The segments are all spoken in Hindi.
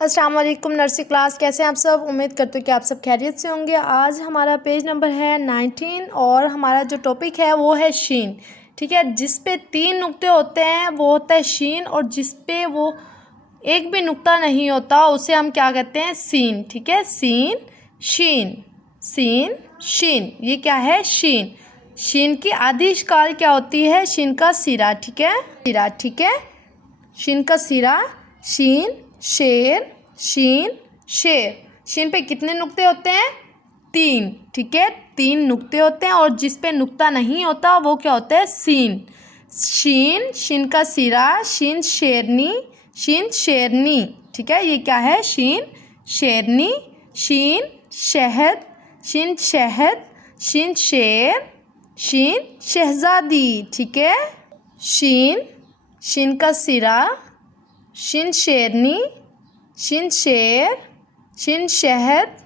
अस्सलाम वालेकुम नर्सरी क्लास, कैसे हैं आप सब। उम्मीद करते हो कि आप सब खैरियत से होंगे। आज हमारा पेज नंबर है 19 और हमारा जो टॉपिक है वो है शीन। ठीक है, जिस पे 3 नुक्ते होते हैं वो होता है शीन, और जिस पे वो एक भी नुक्ता नहीं होता उसे हम क्या कहते हैं, सीन। ठीक है, सीन शीन, सीन शीन, ये क्या है, शीन। शीन की आधी इश्काल क्या होती है, शीन का सिरा। ठीक है, सिरा। ठीक है, शीन का सिरा, शीन शेर, शीन शेर। शीन पे कितने नुक्ते होते हैं, 3। ठीक है, 3 नुक्ते होते हैं, और जिस पे नुक्ता नहीं होता वो क्या होता है, सीन। शीन, शीन का सिरा, शीन शेरनी, शीन शेरनी। ठीक है, ये क्या है, शीन शेरनी, शीन शहद, शीन शहद, शीन शेर, शीन शहजादी। ठीक है, शीन, शीन का सिरा, शीन शेरनी, शीन शेर, शीन शहद,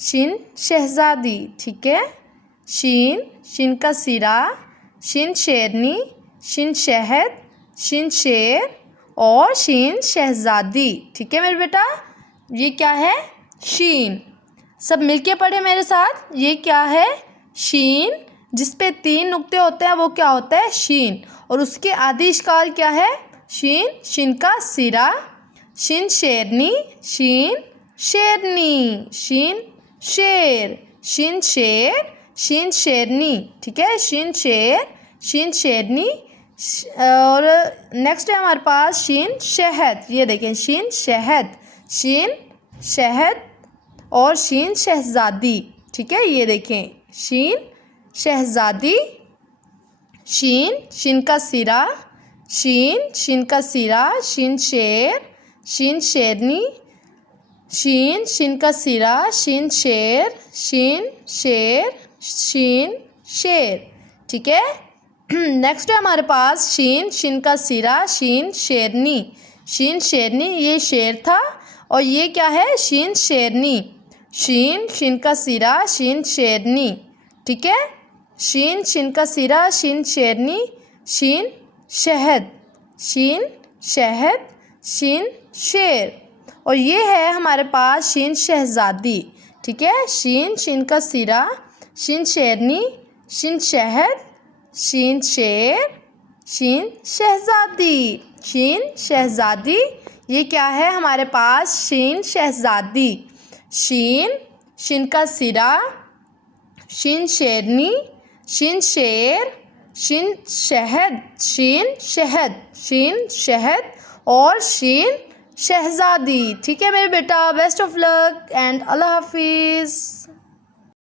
शीन शहजादी। ठीक है, शीन, शीन का सिरा, शीन शेरनी, शीन शहद, शीन शेर और शीन शहजादी। ठीक है मेरे बेटा, ये क्या है, शीन। सब मिलके पढ़े मेरे साथ, ये क्या है, शीन। जिस पे 3 नुक्ते होते हैं वो क्या होता है, शीन। और उसके आधी इश्काल क्या है, शीन, शीन का सिरा, शीन शेरनी, शीन शेरनी, शीन शेर, शीन शेर, शीन शेरनी। ठीक है, शीन शेर, शीन शेरनी। और नेक्स्ट है हमारे पास शीन शहद। ये देखें, शीन शहद, शीन शहद और शीन शहजादी। ठीक है, ये देखें, शीन शहजादी, शीन, शीन का सिरा, शीन, शीन का सिरा, शीन शेर, शीन शेरनी, शीन, शीन का सिरा, शीन शेर, शीन शेर, शीन शेर। ठीक है, नेक्स्ट है हमारे पास शीन, शीन का सिरा, शीन शेरनी। शीन शेरनी, ये शेर था, और ये क्या है, शीन शेरनी। शीन, शीन का सिरा, शीन शेरनी। ठीक है, शीन, शीन का सिरा, शीन शेरनी, शीन शहद, शीन शहद, शीन शेर। और ये है हमारे पास शीन शहजादी। ठीक है, शीन, शीन का सिरा, शीन शेरनी, शीन शहद, शीन शेर, शीन शहजादी, शीन शहजादी। ये क्या है हमारे पास, शीन शहजादी। शीन, शीन का सिरा, शीन शेरनी, शीन शेर, शीन शहद, शीन शहद, शीन शहद और शीन शहजादी। ठीक है मेरे बेटा, बेस्ट ऑफ लक एंड अल्लाह हाफिज़।